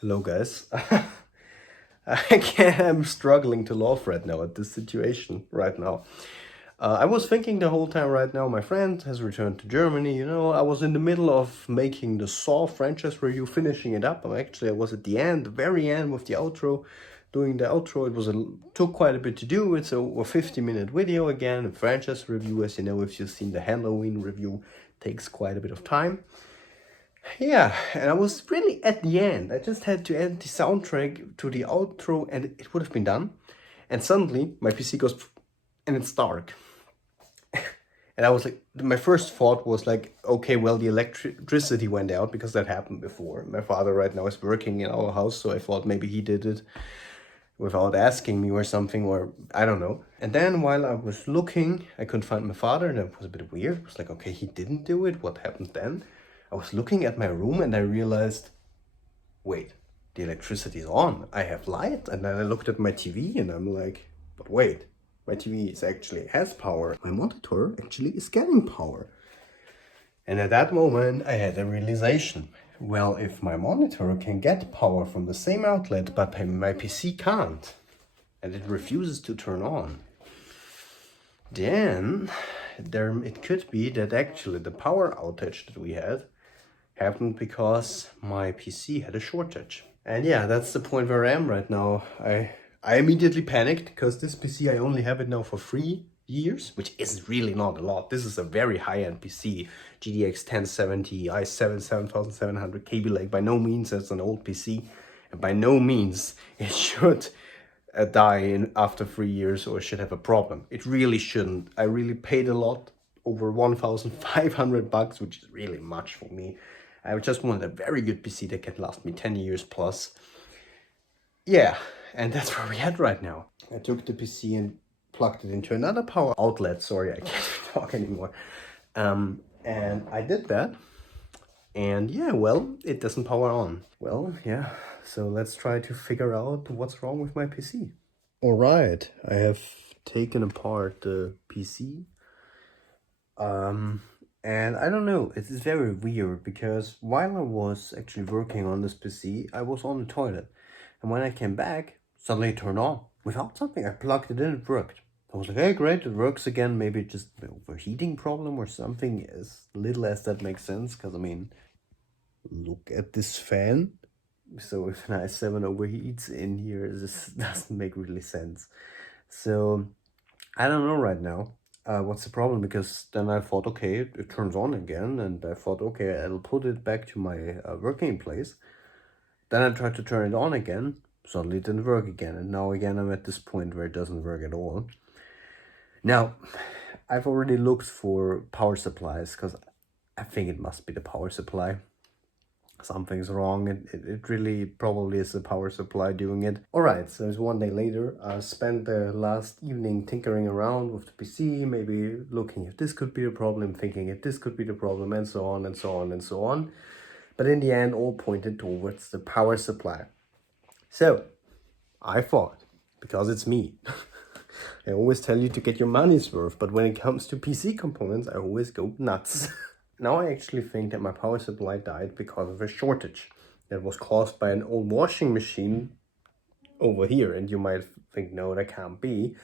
Hello, guys. I'm struggling to laugh right now at this situation right now. I was thinking the whole time right now, my friend has returned to Germany. I was in the middle of making the Saw franchise review, finishing it up. I was at the end, the very end with the outro, doing the outro. Took quite a bit to do. It's a 50-minute video again, a franchise review. As you know, if you've seen the Halloween review, takes quite a bit of time. Yeah, and I was really at the end. I just had to add the soundtrack to the outro and it would have been done. And suddenly my PC goes and it's dark. And I was like, my first thought was like, okay, well, the electricity went out because that happened before. My father right now is working in our house, so I thought maybe he did it without asking me or something, or I don't know. And then while I was looking, I couldn't find my father, and it was a bit weird. It was like, okay, he didn't do it. What happened then? I was looking at my room and I realized, wait, the electricity is on. I have light. And then I looked at my TV and I'm like, but wait, my TV has power. My monitor actually is getting power. And at that moment, I had a realization. Well, if my monitor can get power from the same outlet, but my PC can't, and it refuses to turn on, then it could be that actually the power outage that we had happened because my PC had a shortage. And yeah, that's the point where I am right now. I immediately panicked because this PC, I only have it now for 3 years, which is really not a lot. This is a very high-end PC, GTX 1070, i7 7700 Kaby Lake. By no means it's an old PC, and by no means it should die after 3 years or should have a problem. It really shouldn't. I really paid a lot, over 1,500 bucks, which is really much for me. I just wanted a very good PC that can last me 10 years plus. Yeah, and that's where we're at right now. I took the PC and plugged it into another power outlet. Sorry, I can't talk anymore. And I did that. And yeah, well, it doesn't power on. Well, yeah, so let's try to figure out what's wrong with my PC. All right, I have taken apart the PC. And I don't know, it's very weird because while I was actually working on this PC, I was on the toilet. And when I came back, suddenly it turned on without something. I plugged it in, it worked. I was like, hey, great, it works again. Maybe just an overheating problem or something, as little as that makes sense. Because, I mean, look at this fan. So if an i7 overheats in here, this doesn't make really sense. So I don't know right now. What's the problem? Because then I thought, okay, it turns on again, and I thought, okay, I'll put it back to my working place. Then I tried to turn it on again, suddenly it didn't work again, and now again I'm at this point where it doesn't work at all. Now, I've already looked for power supplies, because I think it must be the power supply. Something's wrong. It really probably is the power supply doing it. Alright, so it's one day later. I spent the last evening tinkering around with the PC, maybe looking if this could be the problem, thinking if this could be the problem, and so on and so on and so on. But in the end, all pointed towards the power supply. So, I thought, because it's me, I always tell you to get your money's worth, but when it comes to PC components, I always go nuts. Now I actually think that my power supply died because of a shortage that was caused by an old washing machine over here. And you might think, no, that can't be.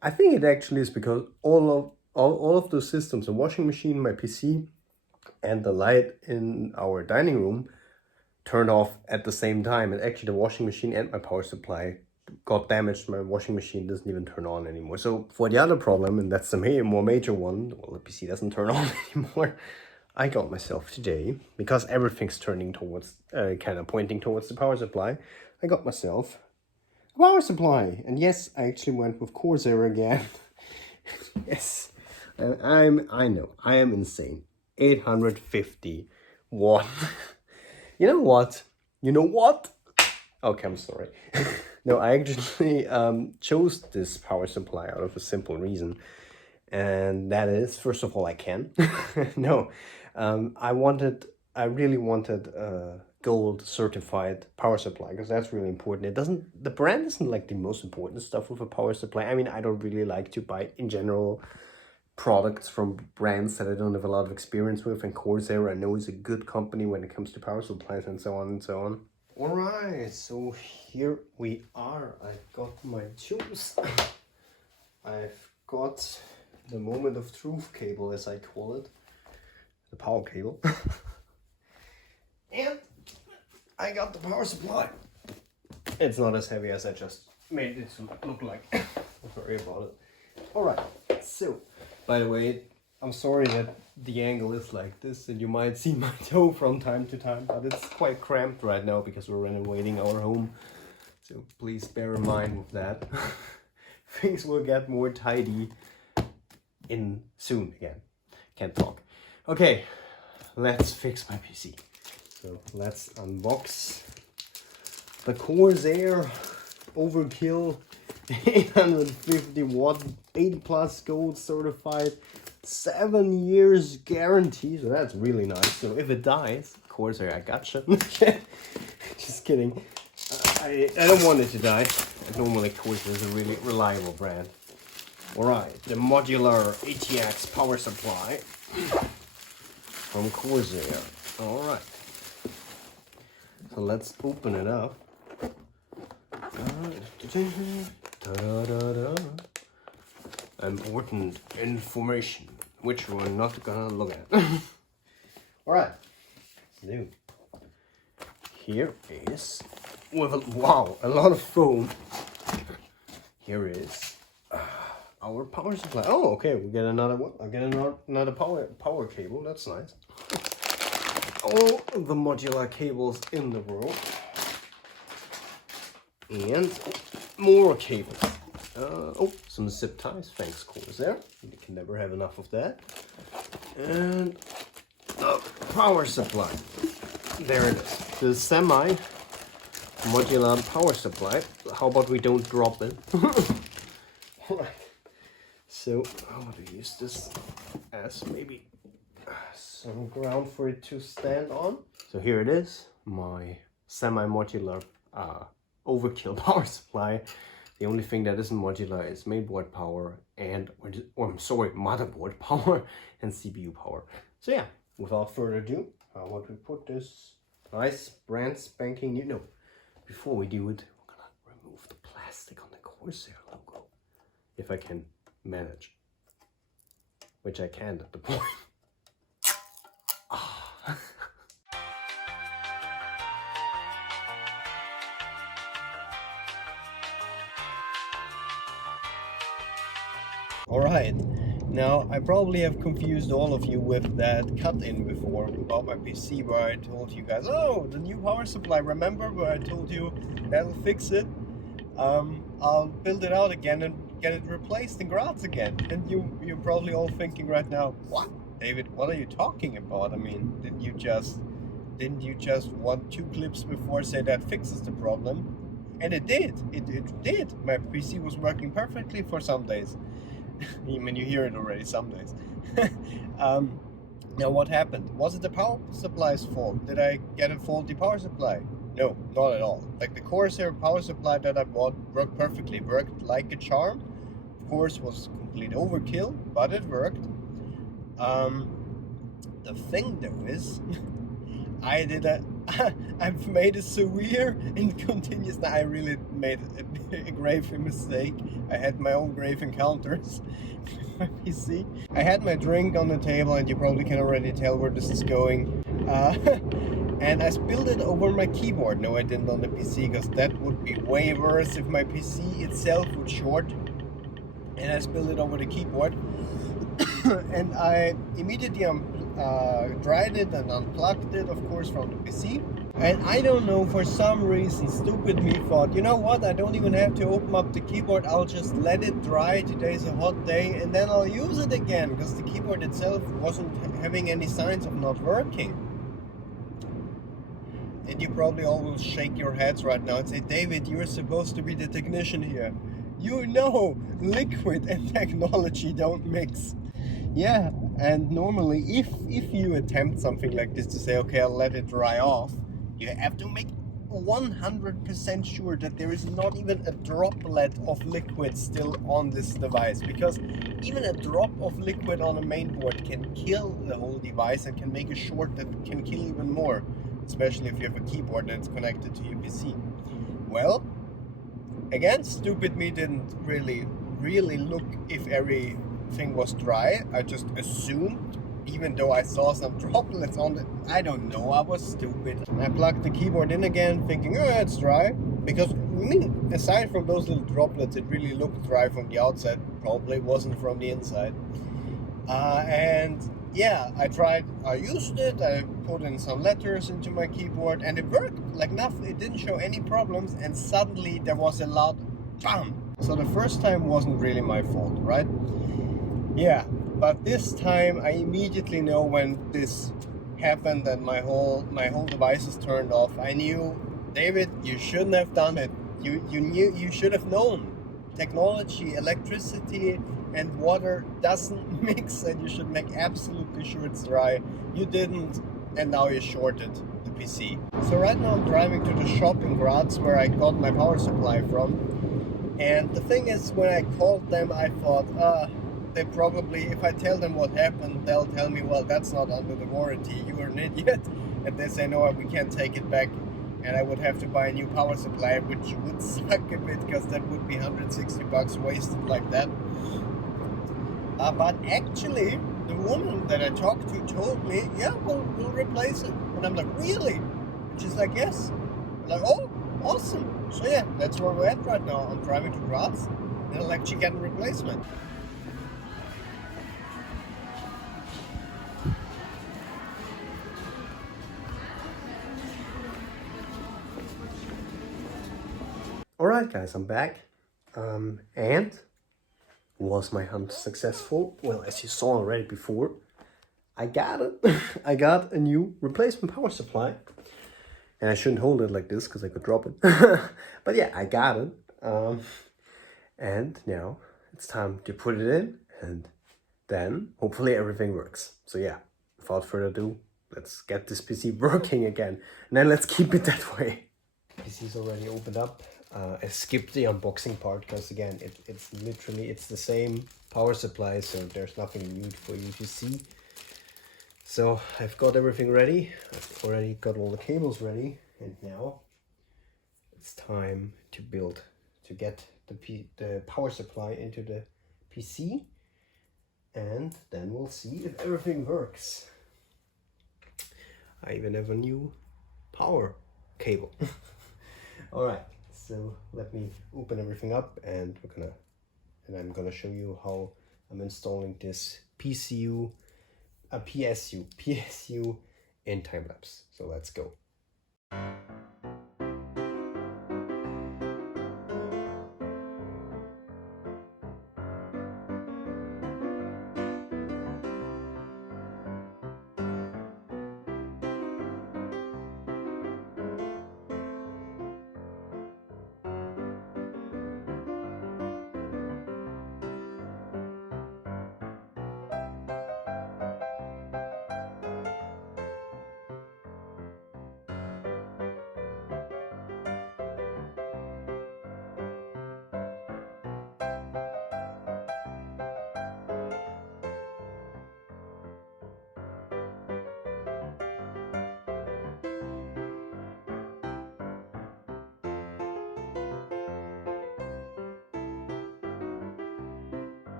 I think it actually is because all of those systems, the washing machine, my PC, and the light in our dining room turned off at the same time. And actually the washing machine and my power supply got damaged. My washing machine doesn't even turn on anymore. So for the other problem, and that's the more major one, well, the PC doesn't turn on anymore. I got myself today, because everything's turning towards, kind of pointing towards the power supply, I got myself a power supply. And yes, I actually went with Corsair again. Yes, I know, I am insane. 850 watt. You know what? You know what? Okay, I'm sorry. No, I actually chose this power supply out of a simple reason. And that is, first of all, I can. No, I really wanted a gold certified power supply, because that's really important. The brand isn't like the most important stuff with a power supply. I mean, I don't really like to buy, in general, products from brands that I don't have a lot of experience with. And Corsair, I know, is a good company when it comes to power supplies and so on and so on. Alright, so here we are. I got my tools. I've got the moment of truth cable, as I call it, the power cable. And I got the power supply. It's not as heavy as I just made it to look like. Sorry about it. Alright, so, by the way, I'm sorry that the angle is like this and you might see my toe from time to time, but it's quite cramped right now because we're renovating our home. So please bear in mind with that. Things will get more tidy in soon again. Can't talk. Okay, let's fix my PC. So let's unbox the Corsair Overkill 850 watt 80 plus gold certified, 7 years guarantee. So that's really nice. So if it dies, Corsair, I gotcha. Just kidding. I don't want it to die. Normally Corsair is a really reliable brand. Alright, the modular ATX power supply from Corsair. Alright. So let's open it up. Important information, which we're not gonna look at. Alright. So here is, with a lot of foam. Here is our power supply. Oh, okay, we get another one. I get another power cable. That's nice. All the modular cables in the world, and more cables. Oh, some zip ties. Thanks, Corsair. You can never have enough of that. And the power supply. There it is. The semi modular power supply. How about we don't drop it? Alright. So I want to use this as maybe some ground for it to stand on. So here it is, my semi-modular overkill power supply. The only thing that isn't modular is mainboard power and, motherboard power and CPU power. So yeah, without further ado, how about we put this nice brand spanking new, no, before we do it, we're gonna remove the plastic on the Corsair logo. If I can manage. Which I can't at the point. Alright, now I probably have confused all of you with that cut-in before about my PC where I told you guys, oh, the new power supply, remember where I told you that'll fix it? I'll build it out again and get it replaced in Graz again. And you're probably all thinking right now, what? David, what are you talking about? I mean, didn't you just 2 clips before say that fixes the problem? And it did. It did. My PC was working perfectly for some days. I mean, you hear it already some days. Now what happened? Was it the power supply's fault? Did I get a faulty power supply? No, not at all. Like the Corsair power supply that I bought worked perfectly, worked like a charm. Of course, was complete overkill, but it worked. The thing though is, I've made a severe and continuous, I really made a grave mistake. I had my own grave encounters with my PC. I had my drink on the table, and you probably can already tell where this is going. And I spilled it over my keyboard. No, I didn't on the PC, because that would be way worse if my PC itself would short. And I spilled it over the keyboard. And I immediately dried it and unplugged it, of course, from the PC. And I don't know, for some reason, stupid me thought, you know what, I don't even have to open up the keyboard, I'll just let it dry, today's a hot day, and then I'll use it again, because the keyboard itself wasn't having any signs of not working. And you probably all will shake your heads right now and say, David, you're supposed to be the technician here. You know, liquid and technology don't mix. Yeah, and normally if you attempt something like this to say, okay, I'll let it dry off, you have to make 100% sure that there is not even a droplet of liquid still on this device, because even a drop of liquid on a mainboard can kill the whole device and can make a short that can kill even more. especially if you have a keyboard that's connected to your PC. Well, again, stupid me didn't really look if everything was dry. I just assumed, even though I saw some droplets on it. I don't know, I was stupid. I plugged the keyboard in again, thinking, oh, it's dry. Because, I mean, aside from those little droplets, it really looked dry from the outside. Probably wasn't from the inside. And yeah, I used it, I put in some letters into my keyboard, and it worked like nothing. It didn't show any problems, and suddenly there was a loud BAM! So the first time wasn't really my fault, right? Yeah, but this time I immediately know when this happened and my whole device is turned off. I knew, David, you shouldn't have done it. You should have known. Technology, electricity, and water doesn't mix, and you should make absolutely sure it's dry. You didn't, and now you shorted the PC. So right now I'm driving to the shop in Graz where I got my power supply from. And the thing is, when I called them, I thought, they probably, if I tell them what happened, they'll tell me, well, that's not under the warranty, you were an idiot. And they say, no, we can't take it back. And I would have to buy a new power supply, which would suck a bit, because that would be $160 wasted like that. But actually, the woman that I talked to told me, yeah, we'll replace it. And I'm like, really? And she's like, yes. I'm like, oh, awesome. So yeah, that's where we're at right now. I'm driving to Graz, and I'll actually get a replacement. Alright guys, I'm back. And was my hunt successful? Well, as you saw already before, I got it. I got a new replacement power supply. And I shouldn't hold it like this because I could drop it. But yeah, I got it. And now it's time to put it in, and then hopefully everything works. So yeah, without further ado, let's get this PC working again. And then let's keep it that way. PC's already opened up. I skipped the unboxing part because again, it's literally, it's the same power supply, so there's nothing new for you to see. So I've got everything ready. I've already got all the cables ready, and now it's time to get the power supply into the PC, and then we'll see if everything works. I even have a new power cable. All right, so let me open everything up, and I'm gonna show you how I'm installing this PSU in time lapse. So let's go.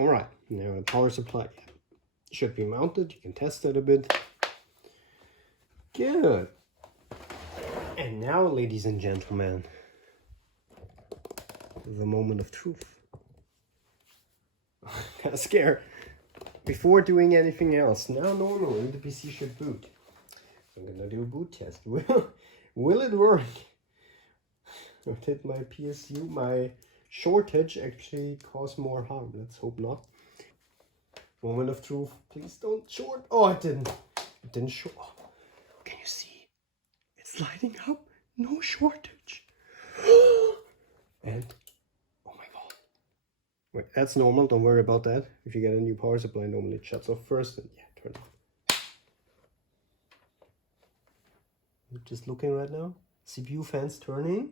All right, now the power supply should be mounted. You can test it a bit. Good. And now, ladies and gentlemen, the moment of truth. Kind of scared. Before doing anything else, now normally the PC should boot. I'm gonna do a boot test. Will it work? Or did my PSU, my shortage, actually cause more harm? Let's hope not. Moment of truth. Please don't short. Oh, it didn't. It didn't short. Oh, can you see? It's lighting up. No shortage. And oh my god. Wait, that's normal. Don't worry about that. If you get a new power supply, normally it shuts off first. And yeah, turn off. I'm just looking right now. CPU fans turning.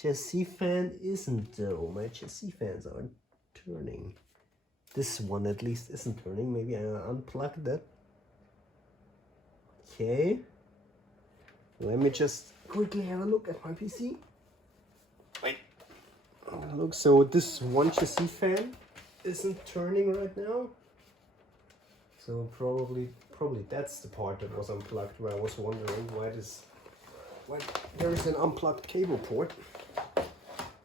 Chassis fan isn't though. My chassis fans aren't turning. This one at least isn't turning. Maybe I unplugged that. Okay. Let me just quickly have a look at my PC. Wait. I'm gonna look. So this one chassis fan isn't turning right now. So probably that's the part that was unplugged, where I was wondering why there is an unplugged cable port.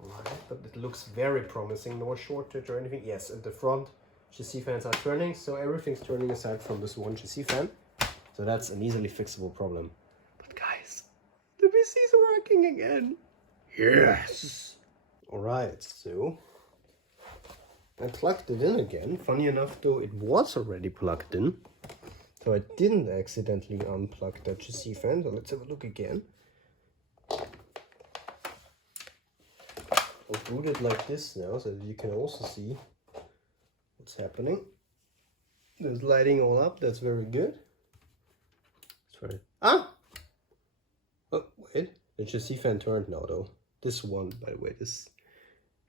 Alright, but it looks very promising. No shortage or anything. Yes, at the front chassis fans are turning, so everything's turning aside from this one chassis fan. So that's an easily fixable problem. But guys, the PC's working again. Yes. Alright, so I plugged it in again. Funny enough though, it was already plugged in. So I didn't accidentally unplug that chassis fan. So let's have a look again. I'll boot it like this now so that you can also see what's happening. There's lighting all up. That's very good. Let's try it. Ah! Oh, wait. The chassis fan turned now though. This one, by the way, this...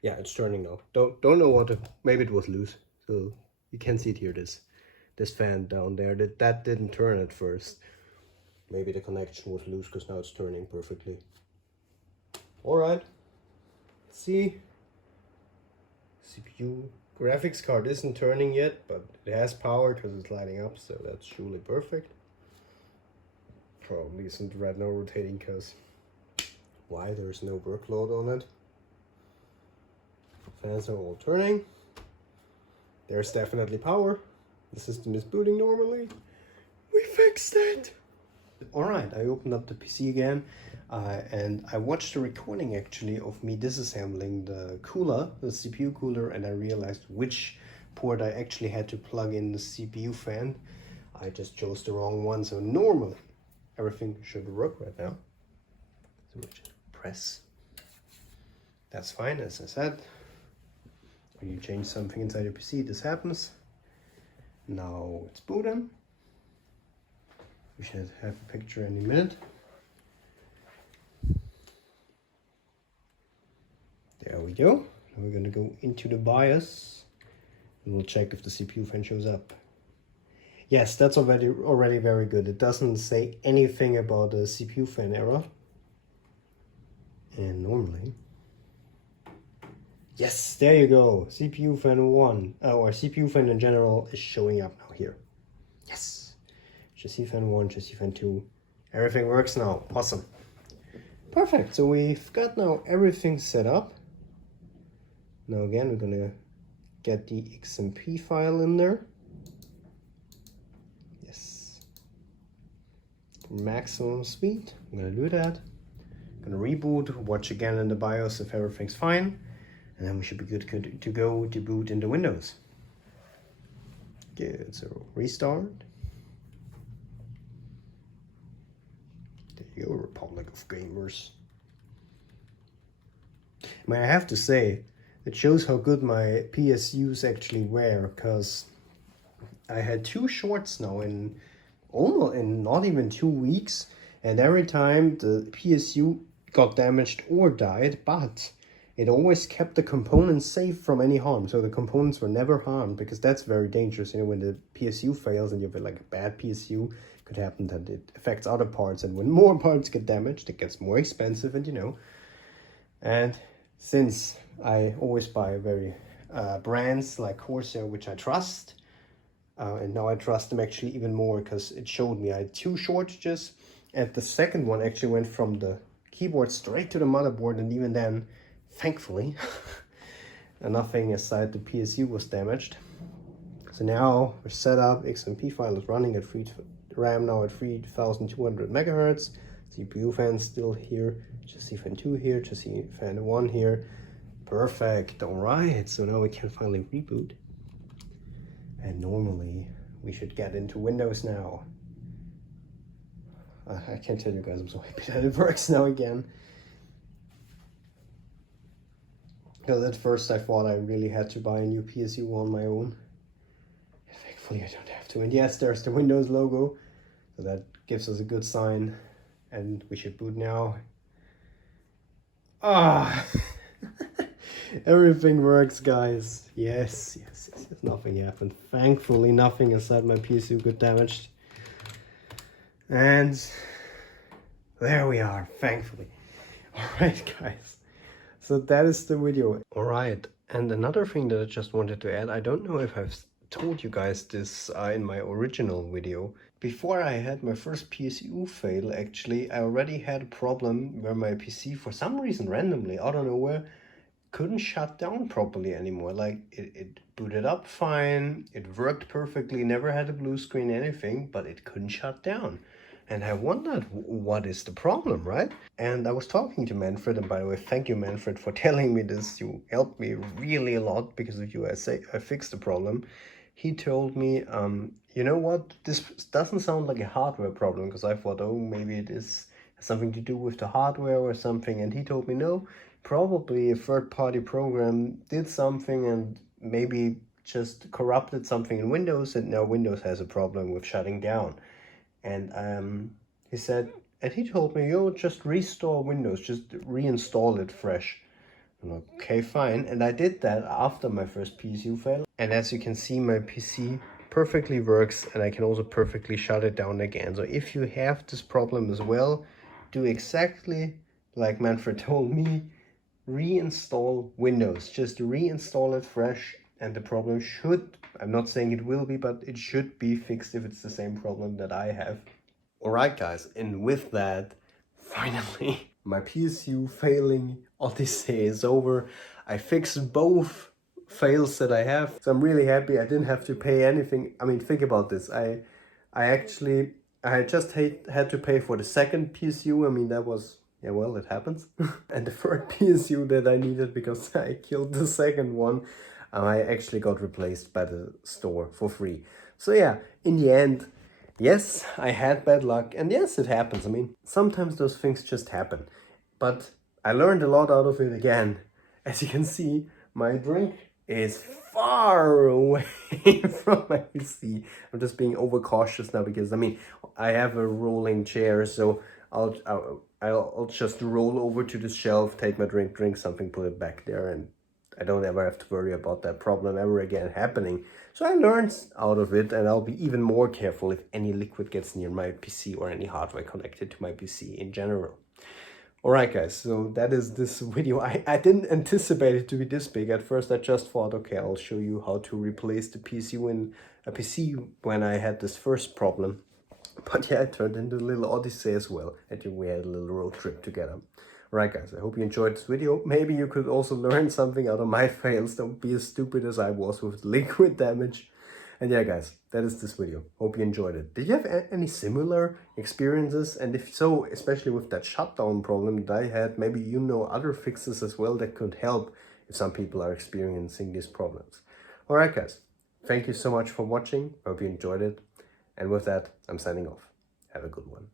Yeah, it's turning now. Don't know what to... Maybe it was loose. So you can see it here, this fan down there. That didn't turn at first. Maybe the connection was loose because now it's turning perfectly. Alright. See, CPU graphics card isn't turning yet, but it has power because it's lighting up, so that's truly perfect. Probably isn't right now rotating because why? There's no workload on it. Fans are all turning. There's definitely power. The system is booting normally. We fixed it! Alright, I opened up the PC again. And I watched a recording actually of me disassembling the cooler, the CPU cooler, and I realized which port I actually had to plug in the CPU fan. I just chose the wrong one, so normally everything should work right now. So we just press. That's fine, as I said. When you change something inside your PC, this happens. Now it's booting. We should have a picture any minute. There we go. Now we're going to go into the BIOS and we'll check if the CPU fan shows up. Yes, that's already very good. It doesn't say anything about the CPU fan error. And normally... Yes, there you go. CPU fan 1, or CPU fan in general is showing up now here. Yes. Chassis fan 1, chassis fan 2. Everything works now. Awesome. Perfect. So we've got now everything set up. Now again, we're gonna get the XMP file in there. Yes. For maximum speed, I'm gonna do that. I'm gonna reboot, watch again in the BIOS if everything's fine, and then we should be good to go to boot into Windows. Good, so restart. There you go, Republic of Gamers. I mean, I have to say, it shows how good my PSUs actually were, because I had 2 shorts now in not even 2 weeks, and every time the PSU got damaged or died, but it always kept the components safe from any harm. So the components were never harmed, because that's very dangerous. You know, when the PSU fails and you have like a bad PSU, it could happen that it affects other parts, and when more parts get damaged, it gets more expensive, and you know. And since I always buy very brands like Corsair, which I trust. And now I trust them actually even more because it showed me I had 2 shortages. And the second one actually went from the keyboard straight to the motherboard, and even then, thankfully, nothing aside the PSU was damaged. So now we're set up, XMP file is running at RAM now at 3200 megahertz. CPU fan still here, chassis fan 2 here, chassis fan 1 here. Perfect, all right, so now we can finally reboot. And normally we should get into Windows now. I can't tell you guys, I'm so happy that it works now again. Because at first I thought I really had to buy a new PSU on my own. Thankfully I don't have to. And yes, there's the Windows logo. So that gives us a good sign. And we should boot now. Ah! Everything works, guys. Yes. Nothing happened. Thankfully, nothing inside my PSU got damaged. And there we are, thankfully. Alright, guys. So that is the video. Alright, and another thing that I just wanted to add, I don't know if I've told you guys this in my original video. Before I had my first PSU fail, actually, I already had a problem where my PC, for some reason, randomly, out of nowhere, couldn't shut down properly anymore. Like, it booted up fine, it worked perfectly, never had a blue screen, anything, but it couldn't shut down. And I wondered, what is the problem, right? And I was talking to Manfred, and by the way, thank you, Manfred, for telling me this. You helped me really a lot. Because of you, I fixed the problem. He told me, you know what, this doesn't sound like a hardware problem, because I thought, oh, maybe it is something to do with the hardware or something. And he told me, no, probably a third-party program did something and maybe just corrupted something in Windows, and now Windows has a problem with shutting down. And he said, and he told me, yo, just restore Windows, just reinstall it fresh. I'm like, okay, fine. And I did that after my first PSU fail. And as you can see, my PC perfectly works, and I can also perfectly shut it down again. So if you have this problem as well, do exactly like Manfred told me, reinstall Windows. Just reinstall it fresh, and the problem should, I'm not saying it will be, but it should be fixed if it's the same problem that I have. Alright guys, and with that, finally, my PSU failing odyssey is over. I fixed both fails that I have, so I'm really happy. I didn't have to pay anything. I mean, think about this. I just had to pay for the second PSU. I mean, that was, yeah, well, it happens. And the third PSU that I needed, because I killed the second one, I actually got replaced by the store for free. So yeah, in the end, yes, I had bad luck, and yes, it happens. I mean, sometimes those things just happen. But I learned a lot out of it again. As you can see, my drink is far away from my PC. I'm just being overcautious now because, I mean, I have a rolling chair, so I'll just roll over to the shelf, take my drink something, put it back there, and I don't ever have to worry about that problem ever again happening. So I learned out of it, and I'll be even more careful if any liquid gets near my PC or any hardware connected to my PC in general. Alright guys, so that is this video. I didn't anticipate it to be this big. At first I just thought, okay, I'll show you how to replace the PC in a PC when I had this first problem. But yeah, it turned into a little odyssey as well. I think we had a little road trip together. Alright guys, I hope you enjoyed this video. Maybe you could also learn something out of my fails. Don't be as stupid as I was with liquid damage. And yeah guys, that is this video. Hope you enjoyed it. Did you have any similar experiences? And if so, especially with that shutdown problem that I had, maybe you know other fixes as well that could help if some people are experiencing these problems. Alright guys, thank you so much for watching. Hope you enjoyed it. And with that, I'm signing off. Have a good one.